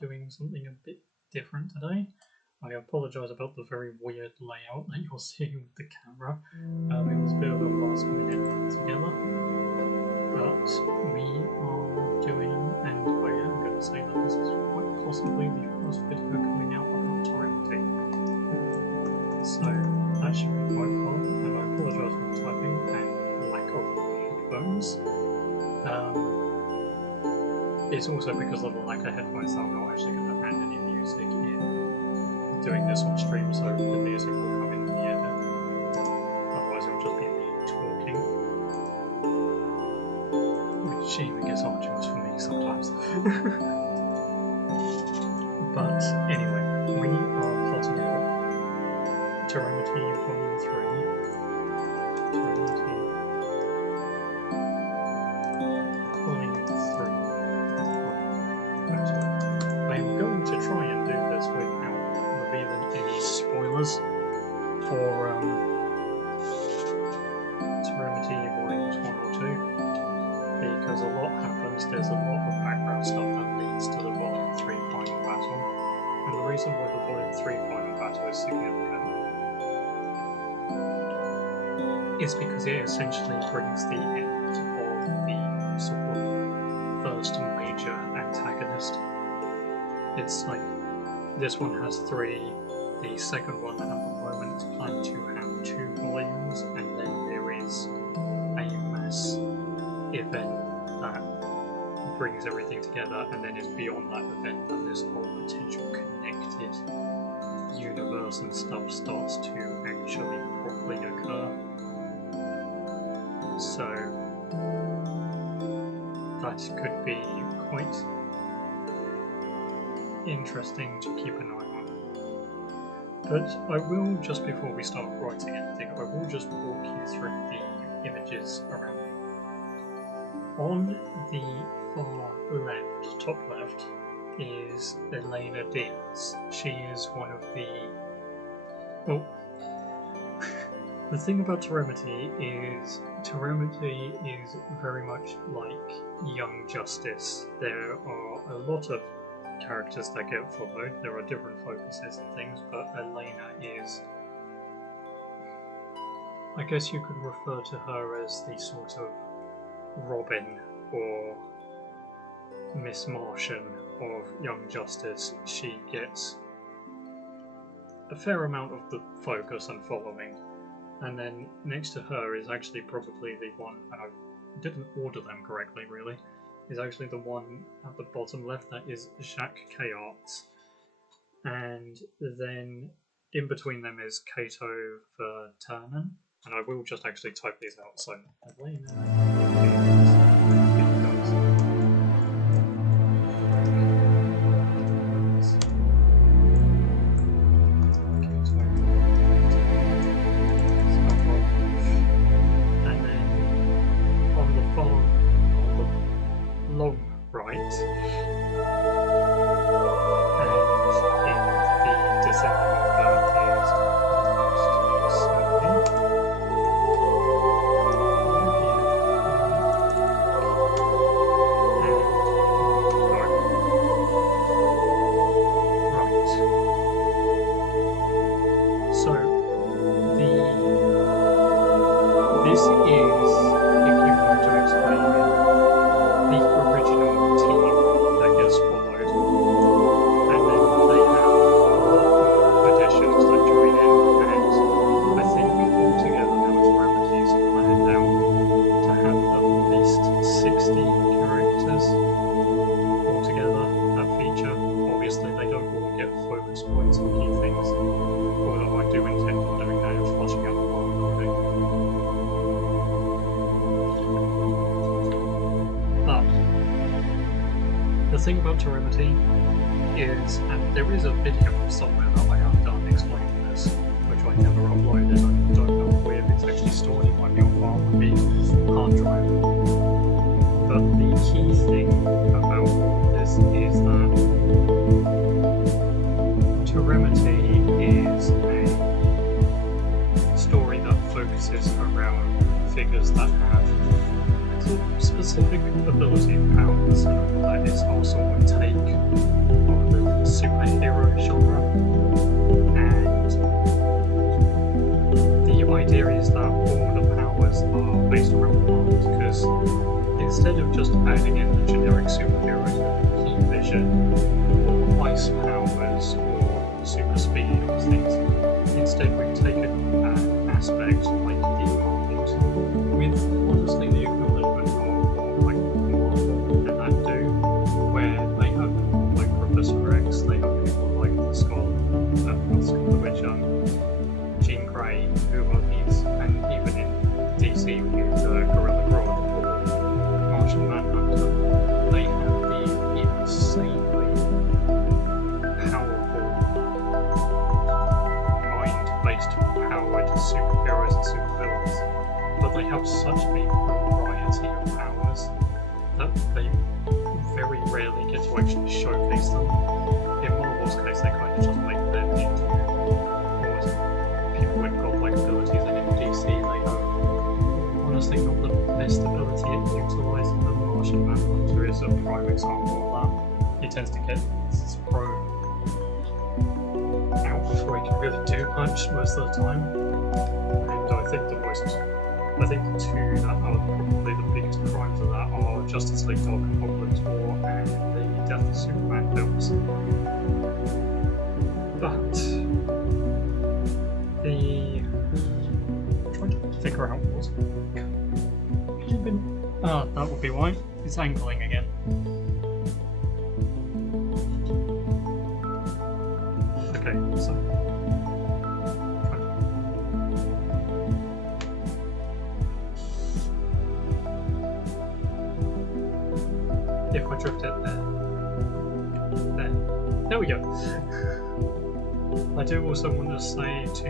doing something a bit different today. I apologise about the very weird layout that you're seeing with the camera. It was a bit of a last minute put together. But we are doing, and I am going to say that this is quite possibly the first video coming out about Torrenti. So that should be quite fun, and I apologise for the typing and lack of headphones. It's also because of the lack of headphones that I'm not actually going to add any music in doing this on stream, so the music will come in the edit. Otherwise it will just be me talking. Which even gets arduous for me sometimes. But anyway, we are plotting out Torrenti Volume 3. Torrenti Volume 3. I am going to try and do this without revealing any spoilers for Torrenti Volumes 1 or 2, because a lot happens. There's a lot of background stuff that leads to the Volume 3 final battle, and the reason why the Volume 3 final battle is significant is because it essentially brings the end of the sort of first major antagonist. It's like, this one has 3, the second one at the moment is planned to have 2 volumes, and then there is a mass event that brings everything together, and then it's beyond that event that this whole potential connected universe and stuff starts to actually properly occur. So that could be quite interesting to keep an eye on. But I will, just before we start writing anything, I will just walk you through the images around me. On the far left, top left, is Elena Diaz. She is one of the... well, the thing about Torrenti is very much like Young Justice. There are a lot of characters that get followed, there are different focuses and things, but Elena is... I guess you could refer to her as the sort of Robin or Miss Martian of Young Justice. She gets a fair amount of the focus and following. And then next to her is actually probably the one, and I didn't order them correctly really, is actually the one at the bottom left, that is Jacques K-Arts. And then in between them is Kato Verternen, and I will just actually type these out, so Elena The thing about Torrenti is, and there is a video somewhere that I have done explaining this, which I never uploaded. I don't know where it's actually stored. It might be on file with the hard drive. But the key thing about this is that Torrenti is a story that focuses around figures that have specific ability and powers, that is also a take of the instead of just adding in the generic superheroes with heat vision, or ice powers, or super speed or things, instead we've taken an aspect like the mind, with honestly the acknowledgement of like Marvel and that do, where they have like Professor X, they have people like the Skull, Jean Grey, who are these, and even in DC with Gorilla Grodd or Martian Manhunter, they have the insanely powerful mind-based powered superheroes and supervillains, but they have such a variety of powers that they very rarely get to actually showcase them. In Marvel's case, they kind of just make them into people with godlike abilities, and in DC they have honestly not the best ability at utilising them. Martian Manhunter is a prime example of that. He tends to get thrown out before he can really do much most of the time. And I think the two that are probably the biggest crimes of that are Justice League Dark Apokolips War and the Death of Superman films. But I'm trying to figure out what's been. That would be why. It's angling again. Okay, so. If I drift it there we go. I do also want to say to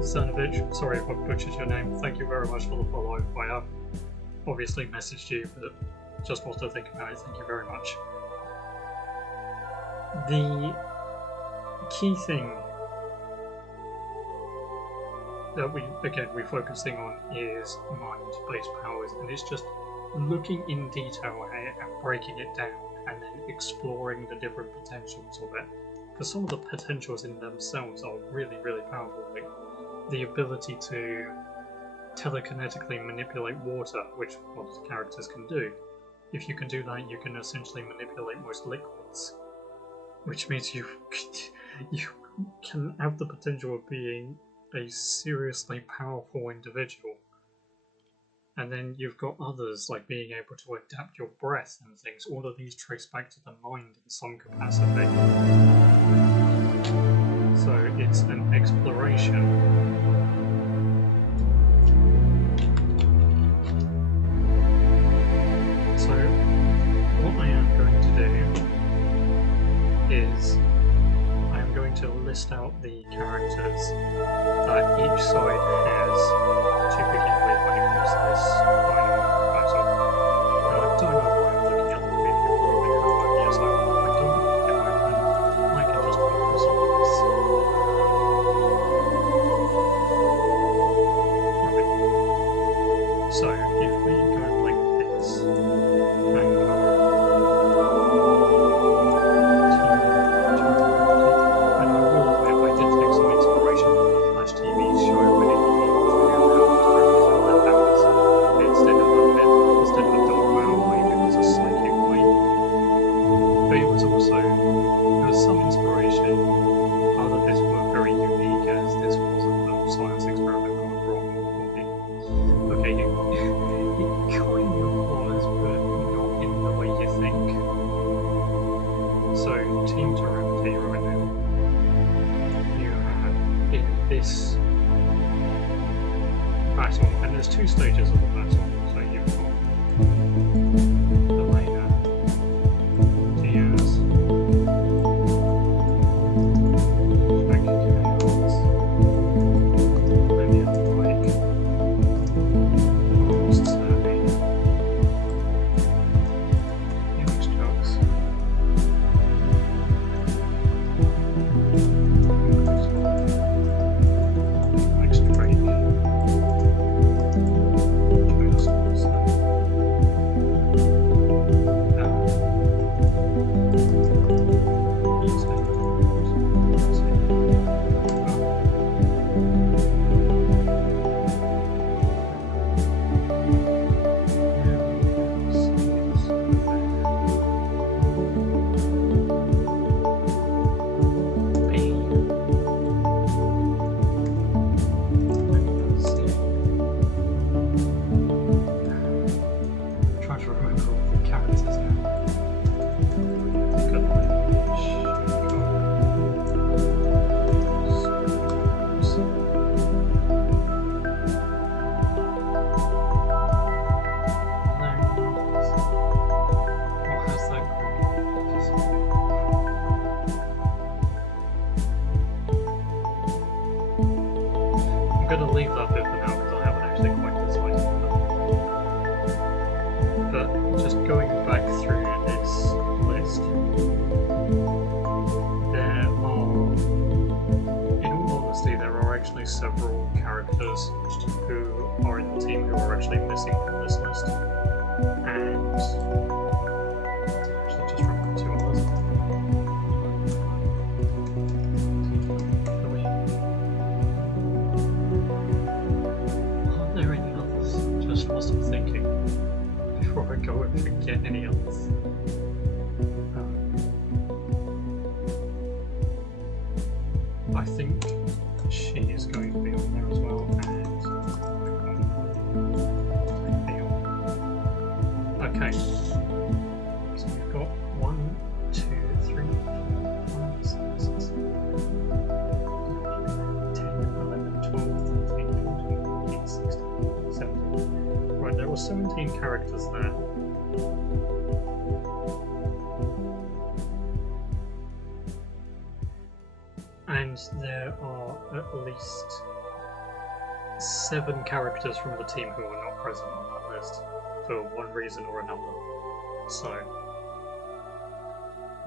Zanovich, sorry if I butchered your name, thank you very much for the follow. I have obviously messaged you, but just what I think about it, thank you very much. The key thing that we're focusing on is mind-based powers, and it's just looking in detail at breaking it down and then exploring the different potentials of it. Because some of the potentials in themselves are really, really powerful. Like the ability to telekinetically manipulate water, which one of the characters can do. If you can do that, you can essentially manipulate most liquids, which means you can have the potential of being a seriously powerful individual. And then you've got others, like being able to adapt your breath and things. All of these trace back to the mind in some capacity. So it's an exploration. So what I am going to do is I am going to list out the characters that each side has to begin with when it comes to this final battle. And I don't know why I'm looking at the video or even how obvious I don't know. I can just focus on this. Right. So if we go like this and go and I will admit I did take some inspiration from the Flash TV show when it came to how to represent their powers. Instead of a dogman wave, it was a psychic wave. But it was also, there was some inspiration. Part of this were very unique, as this wasn't a science experiment gone wrong. Okay, it kind of was, but not in the way you think. So, Team Telepathy right now. You have in this battle, and there's two stages of the battle. So you've got Elena, Diaz, Jack Chaos, Olivia Pike, Miles Turvey, Felix Chucks, Max Drake, Jonas Wilson, leave that bit for now because I haven't actually quite decided on that. But just going back through this list, there are, in all honesty, there are actually several characters who are in the team who are actually missing from this list. And actually just remember two others. Aren't there any others? Just whilst I'm thinking before I go and forget any others. I think she is going to be on there as well, and okay. So we've got 1, 2, 3, 4, 5, 6, 7, 10, 11, 12, 13, 14, 15, 16, 17. Right, there were 17 characters there. And there are at least 7 characters from the team who are not present on that list for one reason or another. So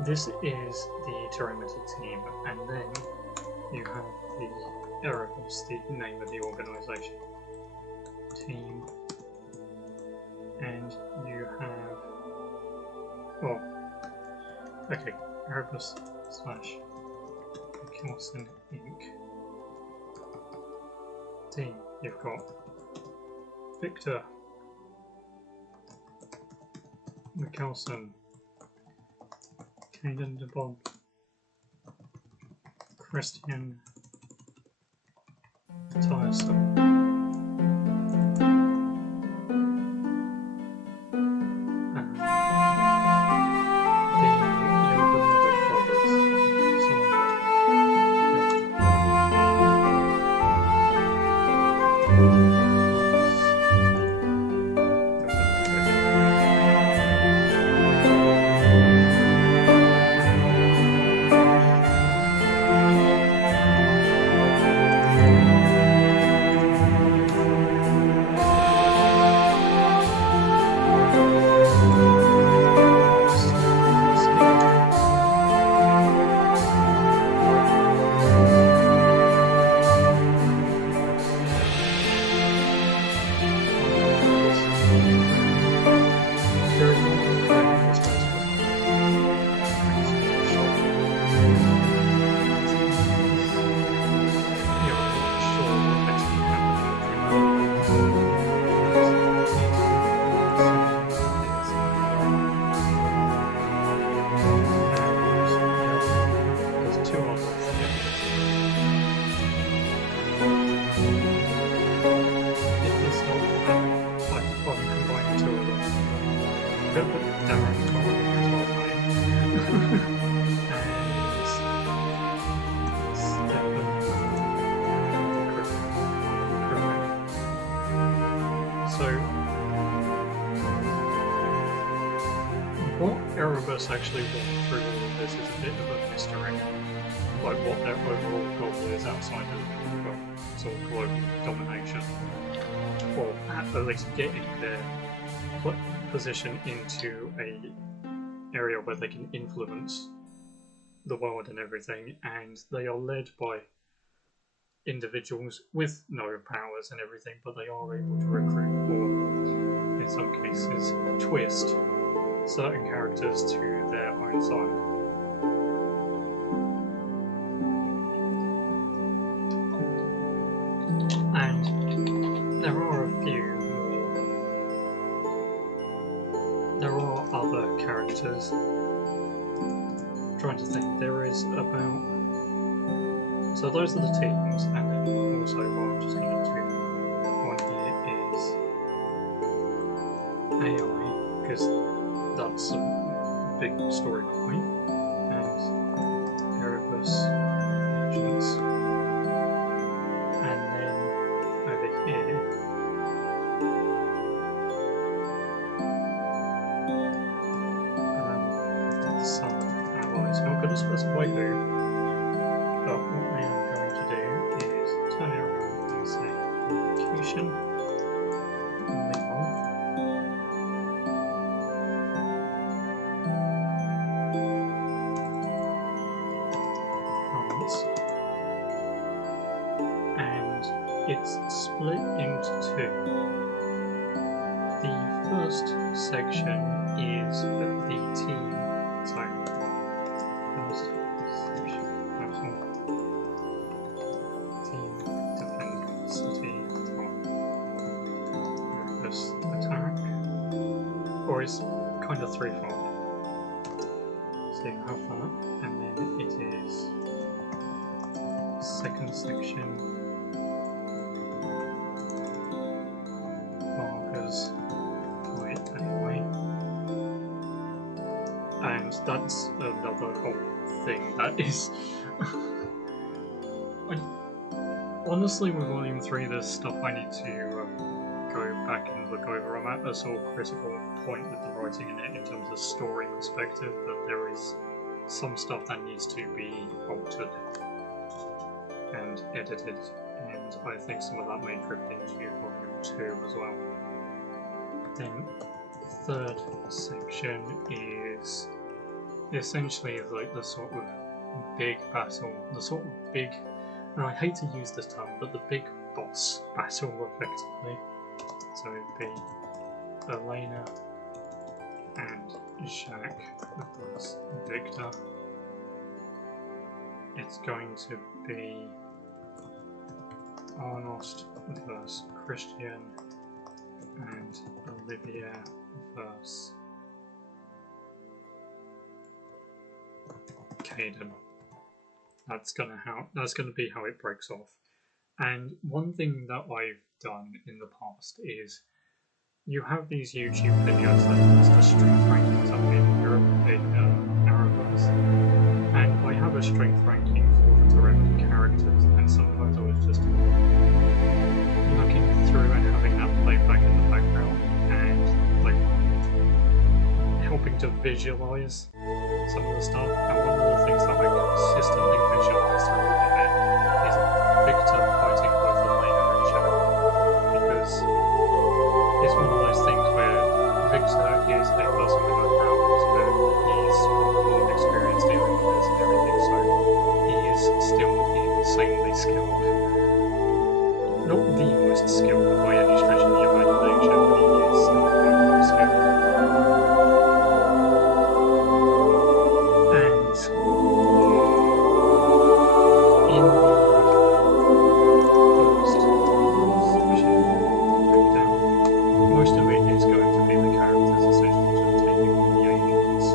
this is the Teramity team, and then you have the Erebus, the name of the organisation team, and you have, oh, okay, Erebus / Kelson Inc. team. You've got Victor, Mikkelsen, Caden de Bond, Christian Tyson, actually walk through all of this is a bit of a mystery, like what their overall goal is outside of, well, sort of global domination, or at least getting their position into a area where they can influence the world and everything, and they are led by individuals with no powers and everything, but they are able to recruit or, in some cases, twist certain characters to their own side. And there are a few more. There are other characters. I'm trying to think. There is about. So those are the teams, and then also what I'm just going to do on here is AI, because that's a big story point, and Erebus agents, and then over here some allies. I'm going to specify who, but what I am going to do is turn it around and say it's split into two. The first section is the team. So, first section. Team defend city from this attack. Or it's kind of threefold. So you have that, and then it is second section. Markers right anyway. And that's another whole thing that is honestly with Volume 3 there's stuff I need to go back and look over. I'm at a sort of critical point with the writing in it in terms of story perspective, but there is some stuff that needs to be altered and edited, and I think some of that may drift into Volume 2 as well. Then third section is essentially like the sort of big battle, the sort of big, and I hate to use this term, but the big boss battle effectively. So it'd be Elena and Jacques versus Victor. It's going to be Arnost versus Christian and Olivia versus Caden. That's gonna be how it breaks off. And one thing that I've done in the past is you have these YouTube videos that list the strength rankings up in Europe in Arrowverse, and I have a strength ranking for the directed characters, and sometimes I was just looking through and having that played back in the background and like helping to visualize some of the stuff. And one of the things that I consistently visualize through all of it is Victor fighting both Elena and Jack, because it's one of those things where Victor is a person with no powers, but he's got a lot of experience dealing with this and everything, so he is still insanely skilled. Not the most skilled by any stretch of the imagination, but he is still quite skilled. And in the first section breakdown, most of it is going to be the characters essentially just taking on the agents.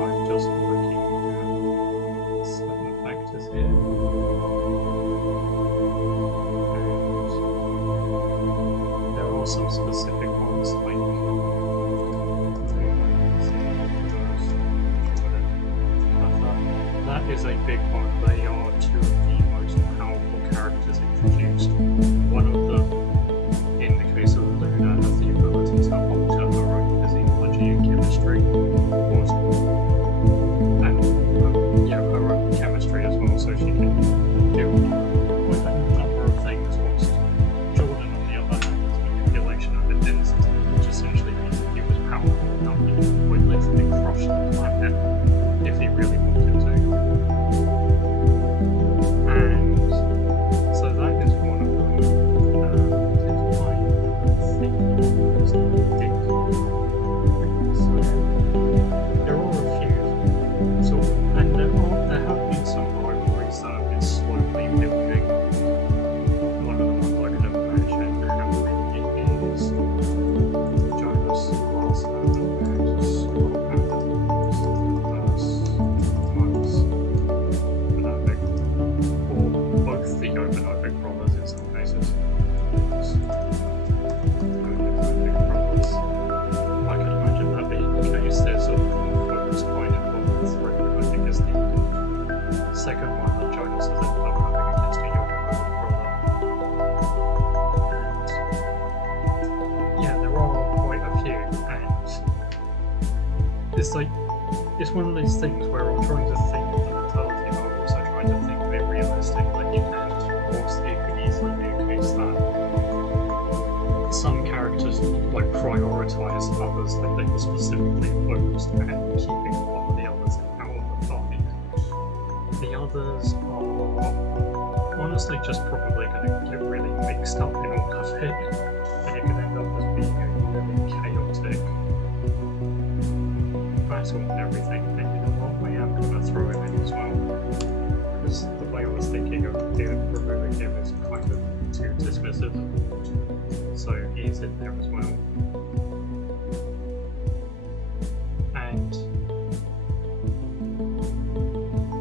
I'm just looking at certain factors here. And there are some specific ones like that is a big one. They are two of the most powerful characters introduced. One of them, in the case of Luna, has the ability to alter her own physiology and chemistry, and her own chemistry as well, so she can do quite a number of things. Whilst Jordan, on the other hand, has manipulation of the density, which essentially means that he was powerful enough that he would literally crush the planet if he really wanted to. And so that is one of them. So there are a few sort of, and there have been some rivalries that have been slowly building. One of them I could have mentioned happily is Jonas Larson and Scott Adams versus Miles Benovic, or both the Benovic brothers in some cases. Benovic brothers. I can imagine that being the case. There's a focus point involved with three. I think it's the second one that Jonas has ended up having against a younger brother. And yeah, there are quite a few, and it's like, it's one of these things where I'm trying to think of the mentality, but I'm also trying to think a bit realistic. Like, you can, of course, it could easily be a case that some characters like prioritize others, that they were specifically focused at keeping one of the others out of the fight. The others are honestly just probably going to get really mixed up in all of it, and it could end up as being a really chaotic battle and everything. And you know what, I am going to throw him in as well, because the way I was thinking of removing him is kind of too dismissive, so he's in there as well. And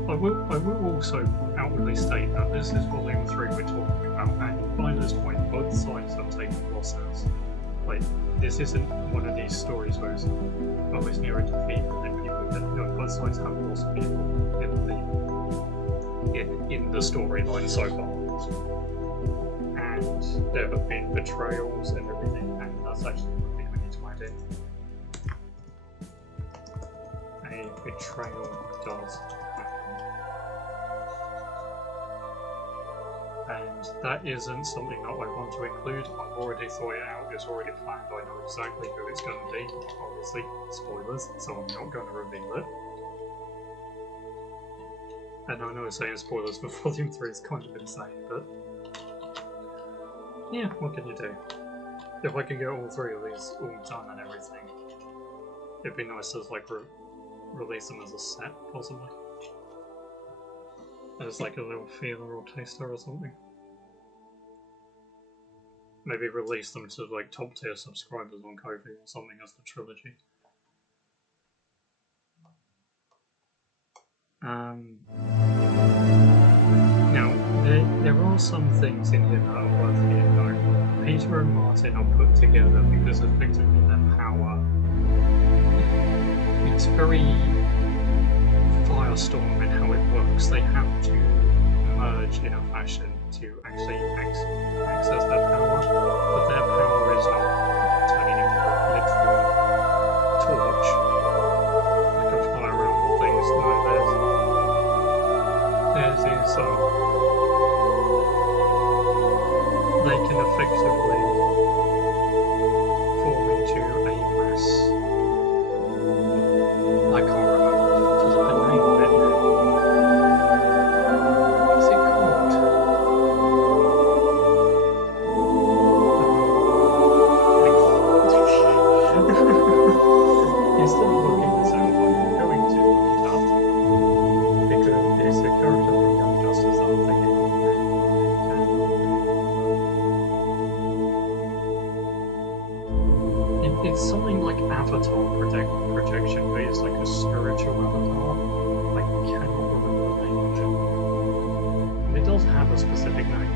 I will also outwardly state that this is Volume 3 we're talking about, and by this point both sides have taken losses. Like, this isn't one of these stories where it's always near a defeat and then people get, no, both sides have lost people in the storyline so far. And there have been betrayals and everything, and that's actually one thing we need to add in. A betrayal does happen. And that isn't something that I want to include. I've already thought it out, it's already planned, I know exactly who it's going to be. Obviously, spoilers, so I'm not going to reveal it. And I know saying spoilers for Volume 3 is kind of insane, but yeah, what can you do? If I can get all three of these all done and everything, it'd be nice to like release them as a set, possibly. As like a little feeler or taster or something. Maybe release them to like top tier subscribers on Ko-fi or something as the trilogy. Now, there are some things in here that are worth being known. Peter and Martin are put together because effectively their power, it's very Firestorm in how it works. They have to merge in a fashion to actually access their power, but their power is not turning into a literal torch, like a fire around all things. No, theirs is they can effectively form into a mass. I can't remember the name of it now. What's it called? Instead of looking this out, I'm going to look it up, because it's a character from Young Justice that I'm thinking of. It's something like avatar projection, but it's like a spiritual avatar. I cannot remember the name of it. It does have a specific name.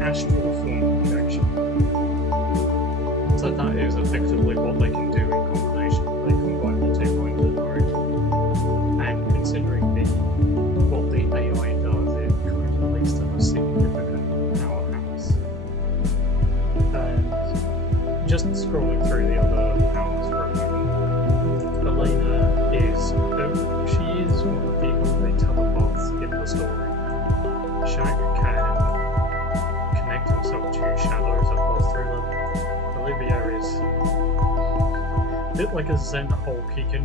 Astral form projection. So that is effectively what they can do in combination. They combine the two points of the and considering what the AI does, it kind of leads to a significant powerhouse. And just scrolling through the other powers for a moment, Elena is she is one of the only telepaths in the story. Shaq can himself to shadows and pass through them. Olivier is a bit like a Zen Hulk. He can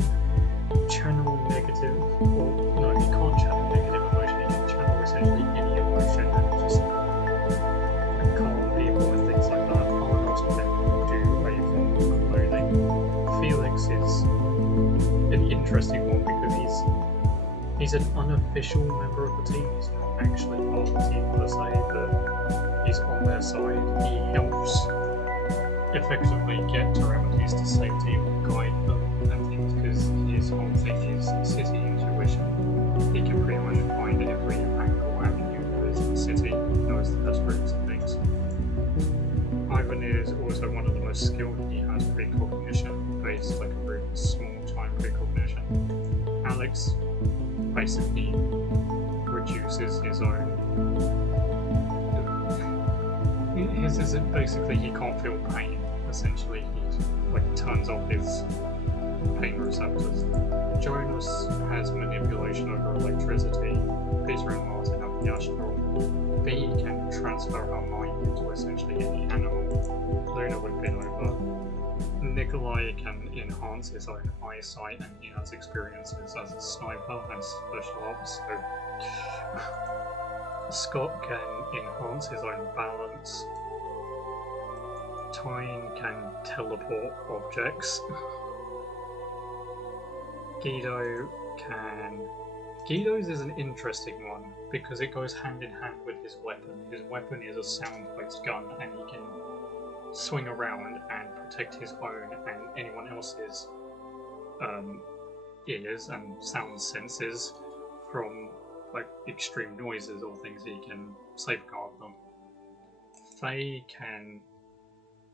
channel negative, or no, he can't channel negative emotion, he can channel essentially any emotion and just calm people and things like that. Arnold can do a form of clothing. Felix is an interesting one because he's an unofficial member of the team. He's not actually part of the team per se, but he's on their side. He helps effectively get Teremites to safety and guide them and things because he's his whole thing is city intuition. He can pretty much find every angle avenue there is in the city, knows the best routes and things. Ivan is also one of the most skilled. He has precognition, but it's like a really small time precognition. Alex basically reduces his own. His is basically he can't feel pain. Essentially, he like turns off his pain receptors. Jonas has manipulation over electricity. Peter and Martin have the astral. B can transfer her mind into essentially any animal. Luna would bin over. Nikolai can enhance his own eyesight, and he has experiences as a sniper and special ops. So Scott can enhance his own balance. Tyne can teleport objects. Guido's is an interesting one because it goes hand in hand with his weapon. His weapon is a sound-based gun, and he can swing around and protect his own and anyone else's ears and sound senses from like extreme noises or things. He can safeguard them. Faye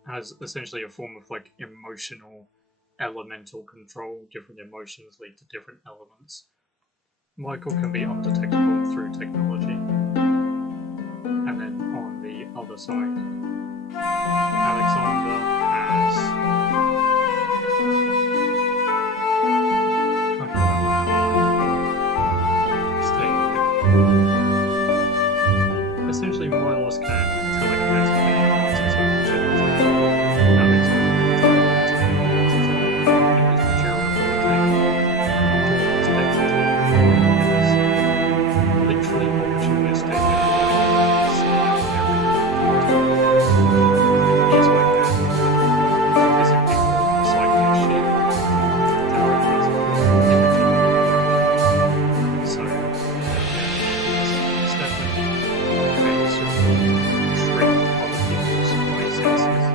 has essentially a form of like emotional elemental control. Different emotions lead to different elements. Michael can be undetectable through technology. And then on the other side, Alexander has essentially Milos can telekinetically enhance his own agility. Literally opportunistic. He's like physically psychic shit. So it's definitely able to trick other people's eye senses.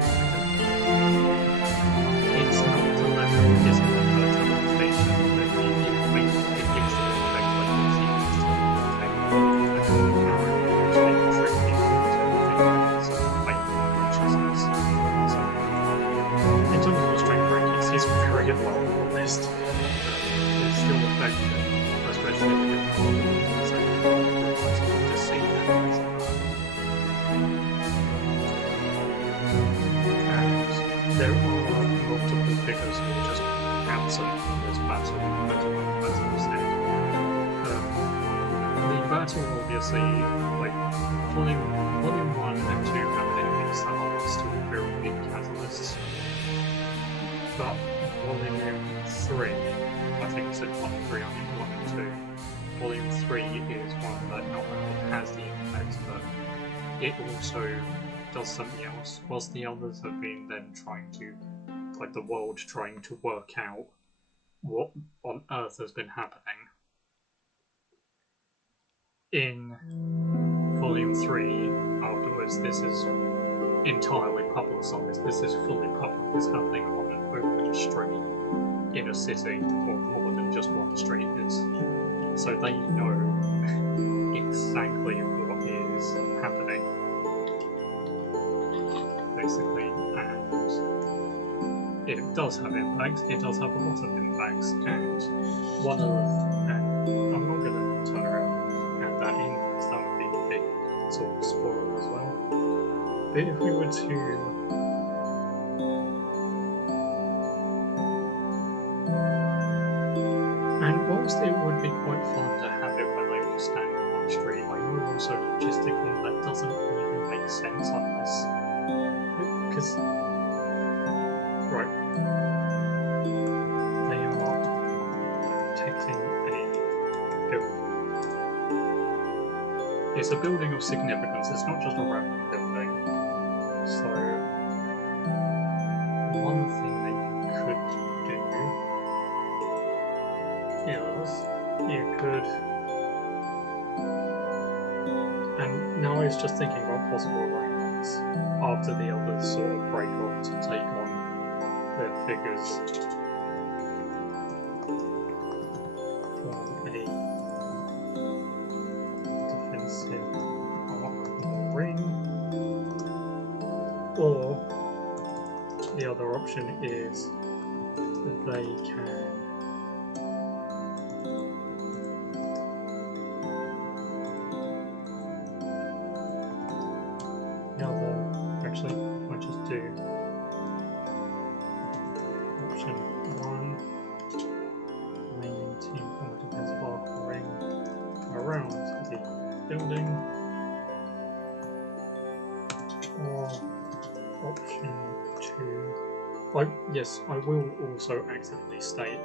It's not the level of physical teleportation, but it gives the effect like it's used to in terms of the strength rankings, he's very low on the list. It's still effective, especially if you're deceit and there are multiple figures who are just absent from this battle, as I've said. The battle, obviously, like, Volume 1 and 2 have endings that are still very big catalysts. But Volume 3, I think I said Volume 3, I think Volume 2. Volume 3 is one that not only has the impact, but it also does something else, whilst the others have been then trying to, like the world trying to work out what on earth has been happening. In Volume 3, afterwards, this is entirely publicised. This is fully public. It's happening on an open street in a city, or more than just one street is. So they know exactly what is happening, basically, and it does have impacts. It does have a lot of impacts, and one of, and I'm not going to turn around and add that in because that would be a big sort of spoiler as well. But if we were to and whilst it would be quite fun to have it when they all stand on one street, I know also logistically that doesn't really make sense unless because right, they are protecting a building. It's a building of significance. It's not just a random building. So one thing that you could do is you could, and now I was just thinking about possible arrangements after the others sort of break off to take on their figures. option is they can actually I just do option 1, remaining team combatants parkouring around the building, or option 2. Yes, I will also accidentally state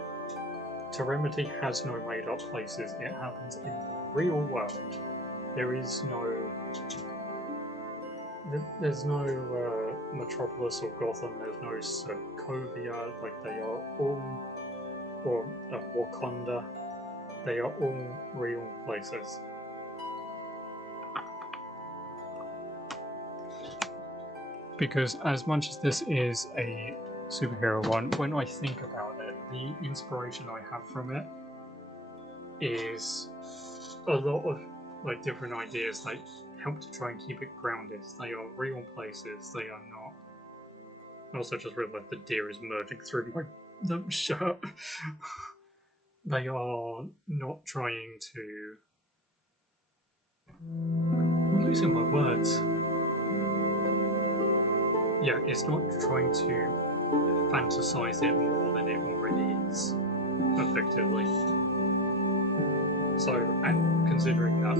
Temerity has no made up places, it happens in the real world. There's no Metropolis or Gotham, there's no Sokovia, like they are all, or Wakanda, they are all real places. Because as much as this is a superhero one, when I think about it, the inspiration I have from it is a lot of like different ideas like help to try and keep it grounded. They are real places, they are not. I also just realised the deer is merging through the shirt. They are not trying to. I'm losing my words. Yeah, it's not trying to fantasize it more than it already is, effectively. So, and considering that,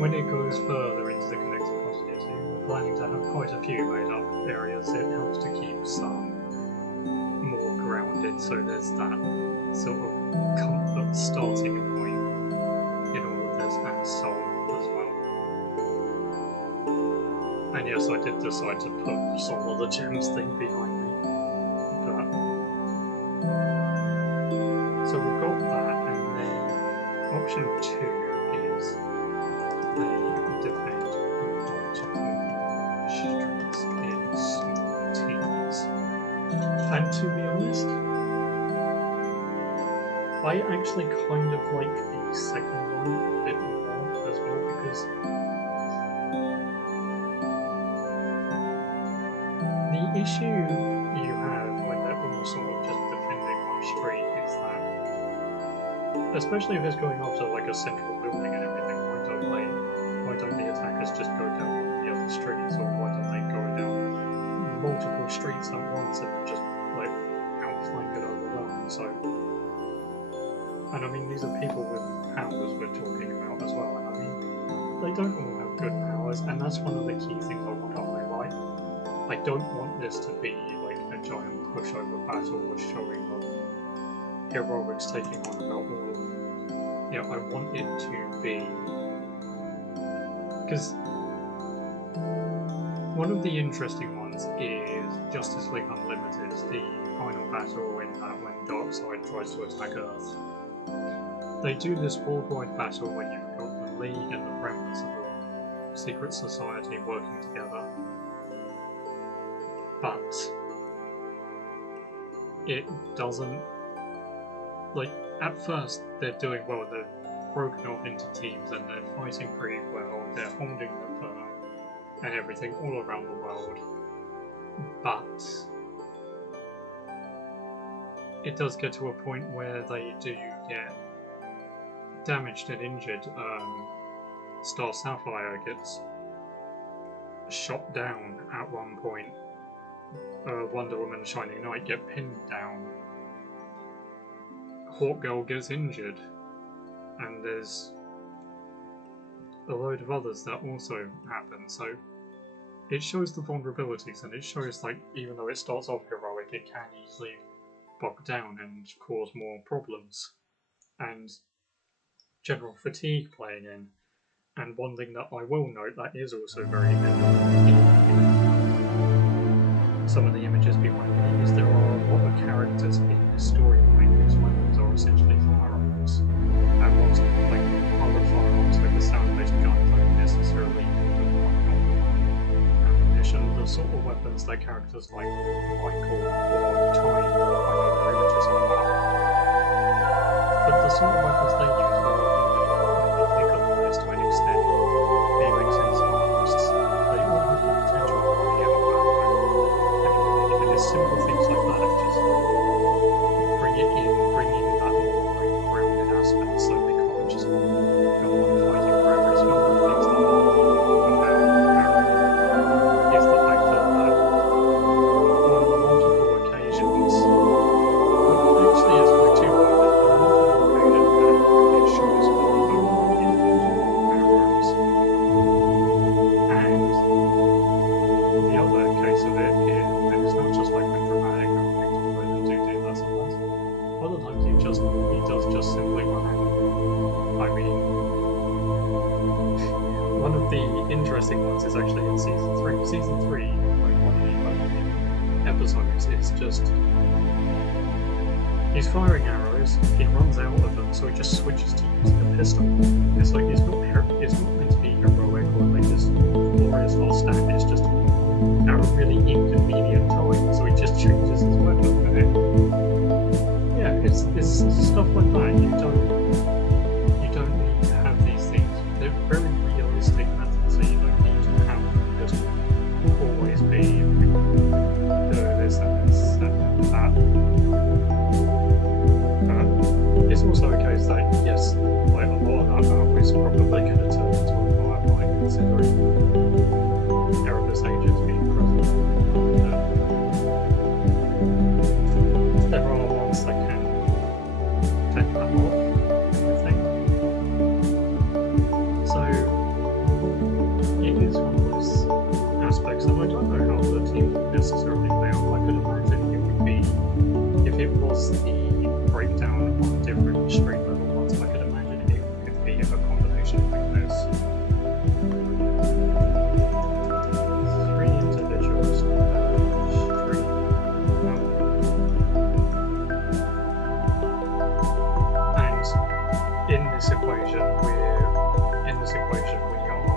when it goes further into the connected continuity, we're planning to have quite a few made up areas. It helps to keep some more grounded, so there's that sort of comfort starting point in all of this, and soul as well. And yes, I did decide to put Soul of the Gems thing behind me. But so we've got that, and then option 2 is they defend multiple streets in small teams. And to be honest, I actually kind of like the second one a bit more as well, because the issue you have when they're all sort of just defending one street is that, especially if it's going after like a central building and everything, why don't the attackers just go down one of the other streets, or why don't they go down multiple streets at once and just like outflank and overwhelm? So, and I mean, these are people with powers we're talking about as well, and I mean, they don't all have good powers, and that's one of the key things I want to highlight. I don't want this to be like a giant pushover battle or showing of heroics taking on about all of. Yeah, I want it to be, because one of the interesting ones is Justice League Unlimited, the final battle in that when Darkseid tries to attack Earth. They do this worldwide battle where you've got the League and the remnants of the secret society working together. But it doesn't, like, at first they're doing well, they're broken off into teams and they're fighting pretty well, they're holding the firm and everything all around the world, but it does get to a point where they do get damaged and injured. Star Sapphire gets shot down at one point. Wonder Woman and Shining Knight get pinned down. Hawkgirl gets injured. And there's a load of others that also happen. So it shows the vulnerabilities, and it shows, like, even though it starts off heroic, it can easily bog down and cause more problems. And general fatigue playing in. And one thing that I will note that is also very evident some of the images behind me is there are a lot of characters in this storyline whose weapons are essentially firearms. And whilst like other firearms like the sound-based gun don't necessarily have ammunition, the sort of weapons that characters like Michael or Ty, I know their images on that. But the sort of weapons they use are maybe economized to an extent. Felix and Artists, they all have the potential of running out of ammo. it's simple things like that. Just bring in that more like grounded aspect, so they can't just go on fighting forever. It's one of the things that I love about Arrow is the fact that on multiple occasions, well, actually it's like two words, on multiple occasions it shows all about in multiple arrows. And the other case of it is, and it's not just like when dramatic or things like that do that sometimes. Other times he does just simply run out. I mean, one of the interesting ones is actually in season 3. Season 3, like one of the opening episodes, is just he's firing arrows, he runs out of them, so he just switches to using a pistol. It's like it's not meant to be heroic or like this glorious last stand, it's just at a really inconvenient time, so he just changes his weapon. Yeah, it's stuff like that. You don't need to have these things. They're very realistic methods, so you don't need to have them just always be this and this and that. It's also a case that yes, like a lot of that is probably going to turn into a firefly, considering Erebus agents being present. There are ones that can take that off, I think. So it is one of those aspects, and I don't know how the team would necessarily fail. I could imagine it would be, if it was the breakdown on different street level ones, I could imagine it could be a combination like this. 3 individuals per street. And in this equation we are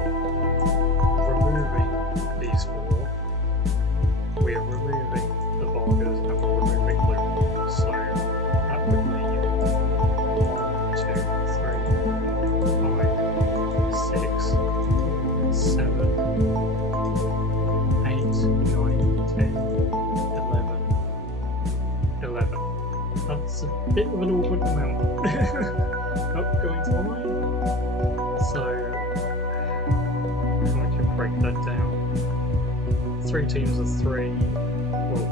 removing these 4. We are removing the Vargas and we're removing Lumos. So that would leave 1, 2, 3, 5, 6, 7, 8, 9, 10, 11. That's a bit of an awkward amount. Going to line. So I can break that down. 3 teams of 3. Well,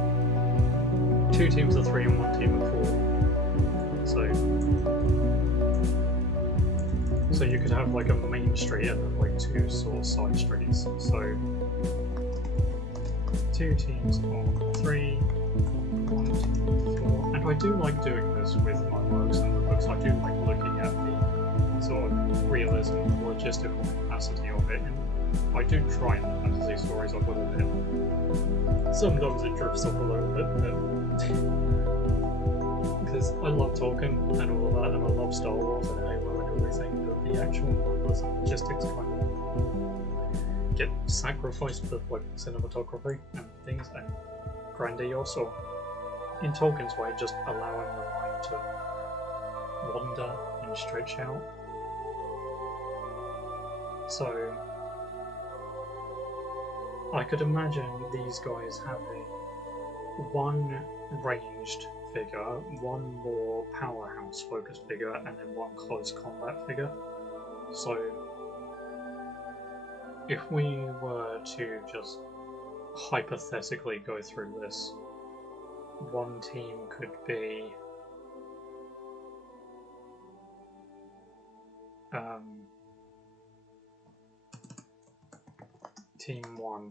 2 teams of 3 and 1 team of 4. So you could have like a main street and then like 2 sort of side streets. So 2 teams of 3, 1, 2, 4. And I do like doing this with my works and the books. I do like looking at the sort of realism and logistical capacity of it. And I do try and fantasy stories off a little bit. Sometimes it drifts off a little bit, because I love Tolkien and all of that, and I love Star Wars and Halo and everything, but the actual numbers and logistics kind of get sacrificed for like cinematography and things, and grandiose, or in Tolkien's way, just allowing the mind to wander and stretch out. So I could imagine these guys having 1 ranged figure, 1 more powerhouse focused figure, and then 1 close combat figure. So if we were to just hypothetically go through this, 1 team could be Team 1,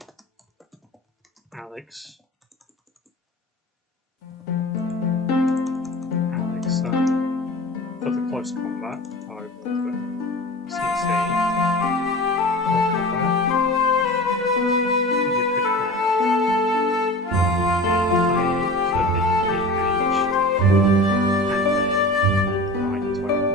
Alex, for the close combat, I would put CC, close combat. You could have for the PH, and then I don't know.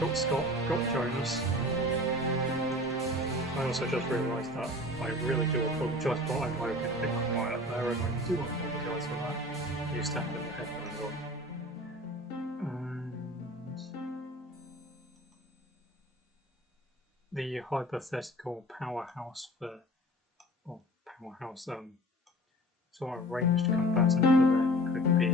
Got Scott, got Jonas. I also just realised that I really do apologise, but I'm hoping to be quiet there, and I do apologise for that. I used to have the headphones on. And the hypothetical powerhouse sort of ranged combatant for that could be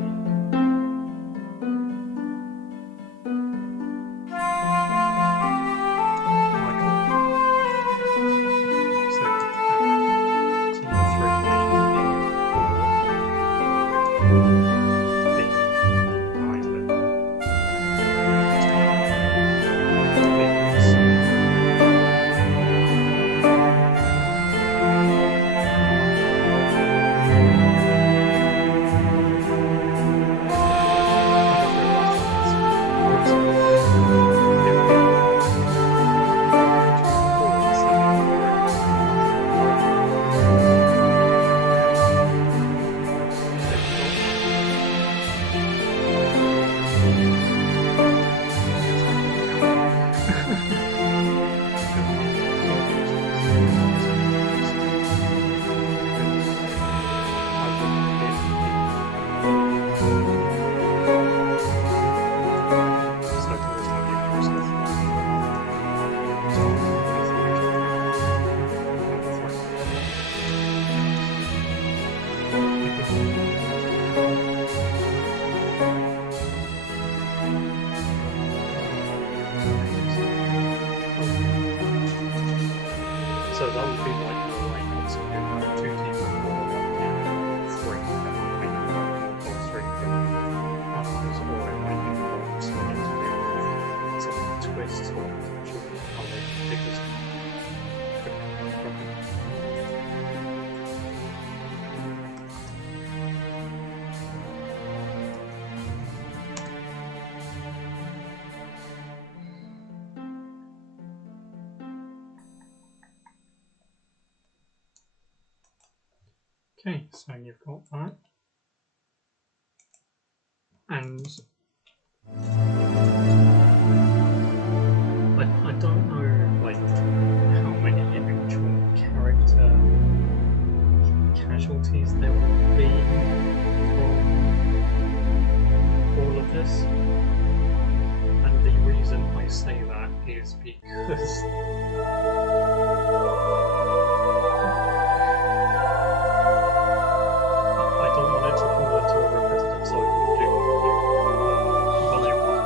so that would be like the lineups of your 2 teams, 4, 1 team, 3, or 3 allies, or it might be more something to do with some twists or potential other figures could come from it. Okay, so you've got that, and I don't know like how many actual character casualties there will be from all of this, and the reason I say that is because I don't want it to fall into a repetitive cycle of doing what I want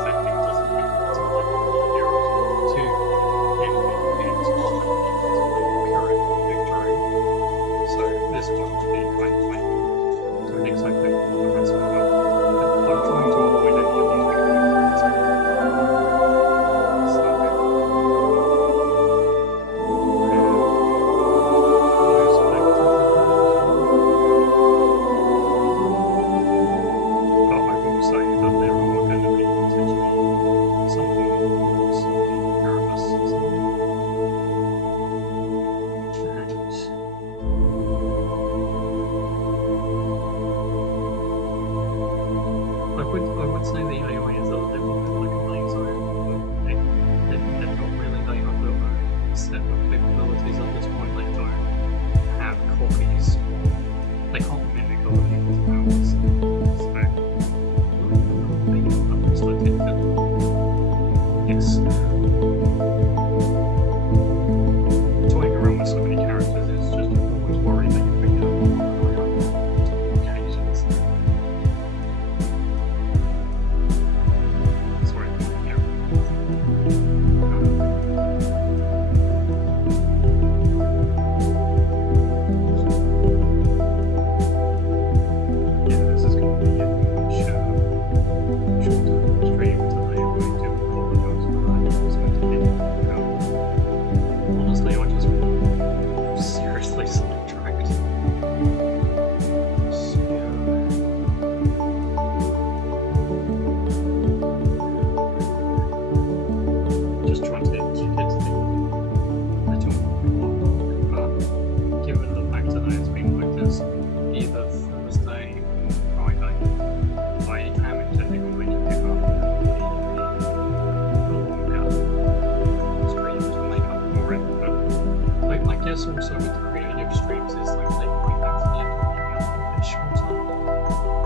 guess also with the creative streams is like they might actually end up being a little bit shorter,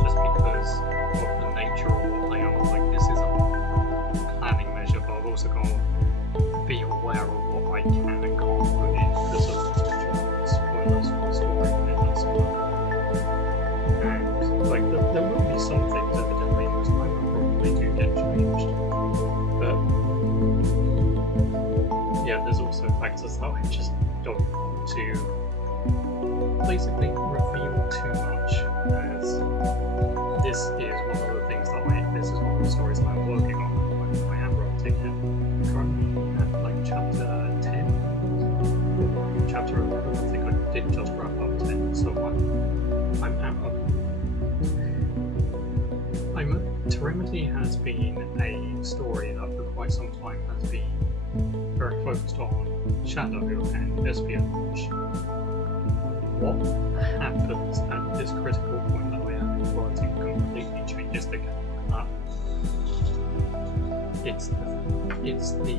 just because of the nature of what they are. Like this is a planning measure, but I've also got to be aware of what I can and can't put in because of potential spoilers for the story and that sort of. And like there will be some things evidently in this time that probably do get changed, but yeah, there's also factors that I just don't want to basically reveal too much, as this is one of the things that this is one of the stories that I'm working on. I am writing it currently at like chapter 10, chapter 11. I think I did just wrap up 10, so I'm at Temerity has been a story that for quite some time has been very focused on shadow and espionage. What happens at this critical point that I am writing completely changes the game. It's the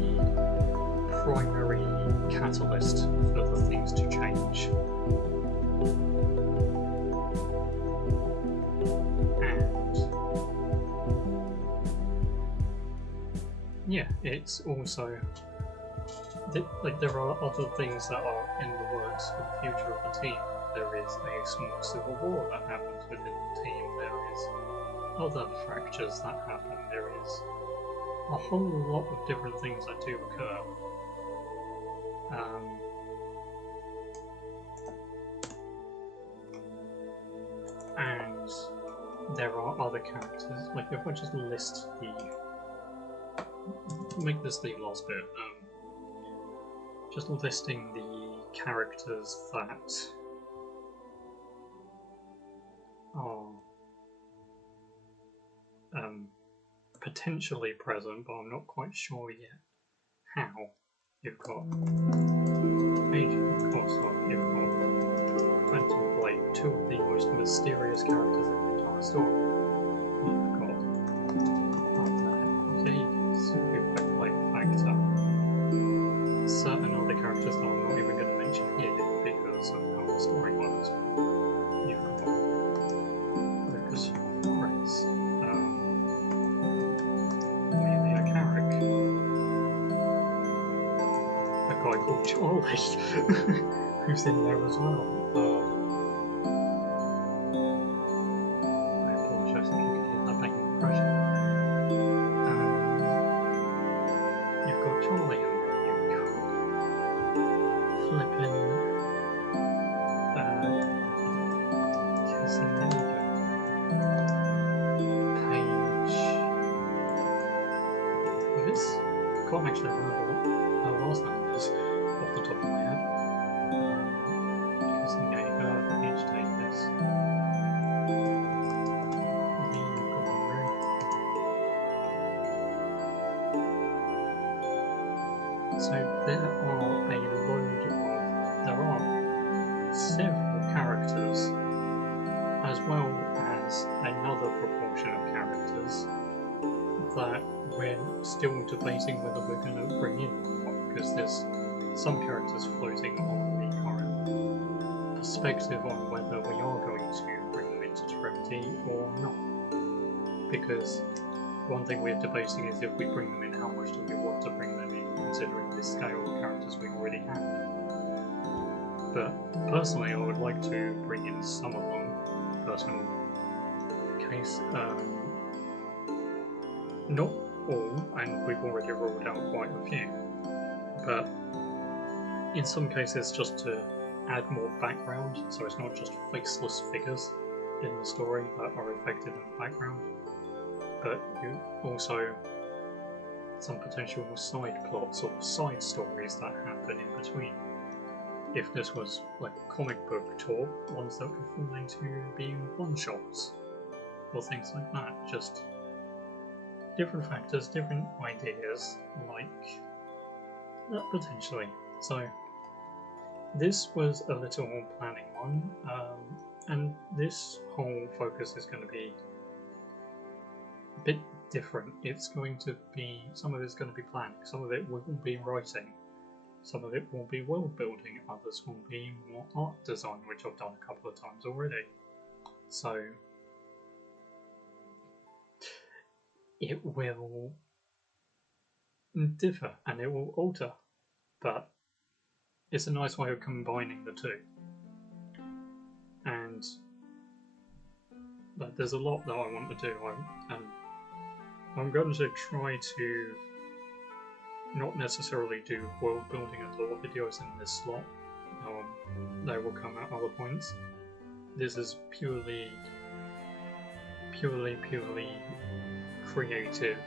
primary catalyst for the things to change. Yeah, it's also like there are other things that are in the works for the future of the team. There is a small civil war that happens within the team. There is other fractures that happen. There is a whole lot of different things that do occur. And there are other characters. Like if I just list make this the last bit. Just listing the characters that are potentially present, but I'm not quite sure yet how. You've got Agent Corsar, you've got Phantom Blade, two of the most mysterious characters in the entire story. You've got Jades, who play Factor. Certain other characters that I'm not even going to mention here because of how the story works. You've got Lucas Flores, Amelia Carrick, a guy called Charlie, who's in there as well. I apologise if you can hear that making pressure. You've got Charlie in there. Flipping Casanova, Page. This I can't actually remember what her last name was off the top of my head. Casanova, Page Davis, Lee Montgomery. So there are several characters, as well as another proportion of characters that we're still debating whether we're going to bring in or not, because there's some characters floating on the current perspective on whether we are going to bring them into Temerity or not. Because one thing we're debating is if we bring them in, how much do we want to bring them in, considering the scale of characters we already have. But personally, I would like to bring in some of them. Personal case, not all, and we've already ruled out quite a few. But in some cases, just to add more background, so it's not just faceless figures in the story that are affected in the background, but you also some potential side plots or side stories that happen in between. If this was like comic book talk, ones that could fall into being one-shots or things like that. Just different factors, different ideas, like that potentially. So this was a little planning one, and this whole focus is going to be a bit different. It's going to be, some of it's going to be planning, some of it will be writing, Some of it will be world building, others will be more art design, which I've done a couple of times already. So it will differ and it will alter, but it's a nice way of combining the two. And there's a lot that I want to do, and I'm going to try to not necessarily do world building and lore videos in this slot. They will come at other points. This is purely creative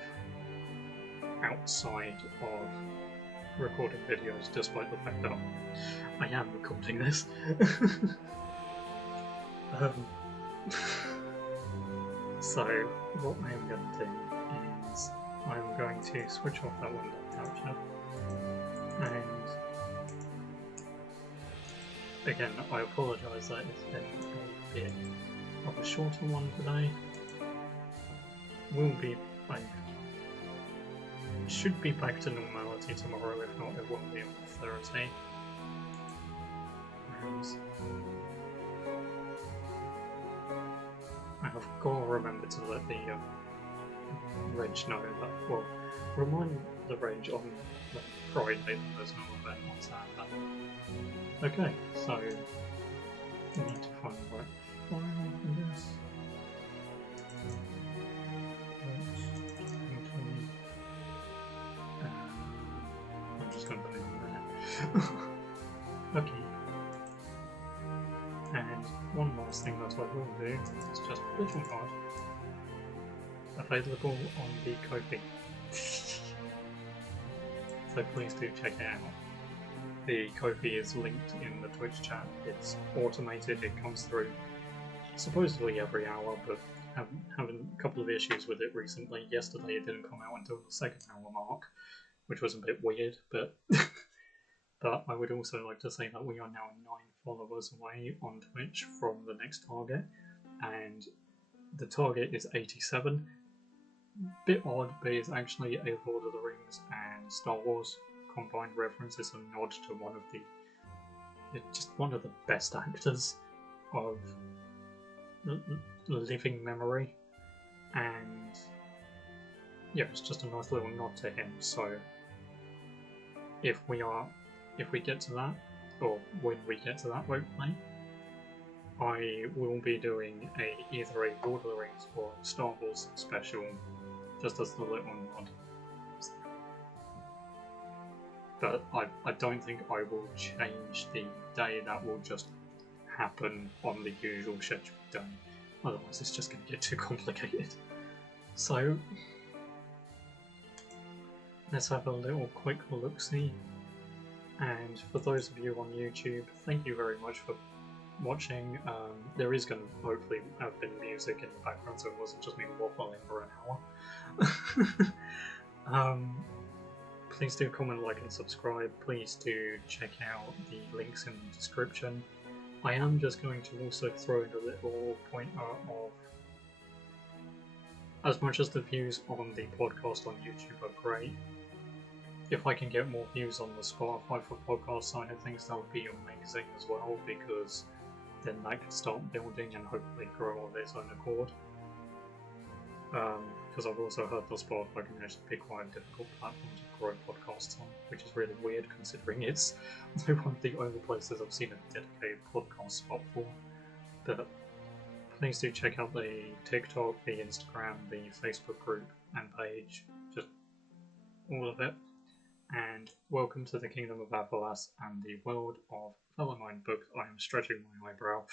outside of recording videos, despite the fact that I am recording this. So what I am going to do is I'm going to switch off that window capture, and again I apologise that it's been a bit of a shorter one today. Should be back to normality tomorrow, if not it will be on Thursday. And I've got to remember to let the Reg know that, well, remind the Reg on Friday that there's no event on Saturday. Okay, so we need to find the right file for this. I'm just going to put it in there. Okay. And one last thing that I will do is just a little card available on the Ko-fi. So please do check it out. The Ko-fi is linked in the Twitch chat. It's automated, it comes through supposedly every hour, but having a couple of issues with it recently. Yesterday it didn't come out until the 2nd hour mark, which was a bit weird, but but I would also like to say that we are now 9 followers away on Twitch from the next target, and the target is 87. Bit odd, but it's actually a Lord of the Rings and Star Wars combined reference. It's a nod to one of the best actors of living memory, and yeah, it's just a nice little nod to him. So if we get to that, or when we get to that, hopefully, I will be doing either a Lord of the Rings or Star Wars special, just as the little nod. But I don't think I will change the day. That will just happen on the usual scheduled day. Otherwise it's just going to get too complicated. So let's have a little quick look-see. And for those of you on YouTube, thank you very much for watching. There is going to hopefully have been music in the background, so it wasn't just me waffling for an hour. Please do comment, like and subscribe. Please do check out the links in the description. I am just going to also throw in a little pointer of, as much as the views on the podcast on YouTube are great, if I can get more views on the Spotify for podcast side of things, that would be amazing as well, because then that could start building and hopefully grow on its own accord. Because I've also heard that Spotify can actually be quite a difficult platform to grow podcasts on, which is really weird considering it's one of the only places I've seen a dedicated podcast spot for. But please do check out the TikTok, the Instagram, the Facebook group and page, just all of it. And welcome to the Kingdom of Aphalas and the world of Fellow Mind books. I am stretching my eyebrow.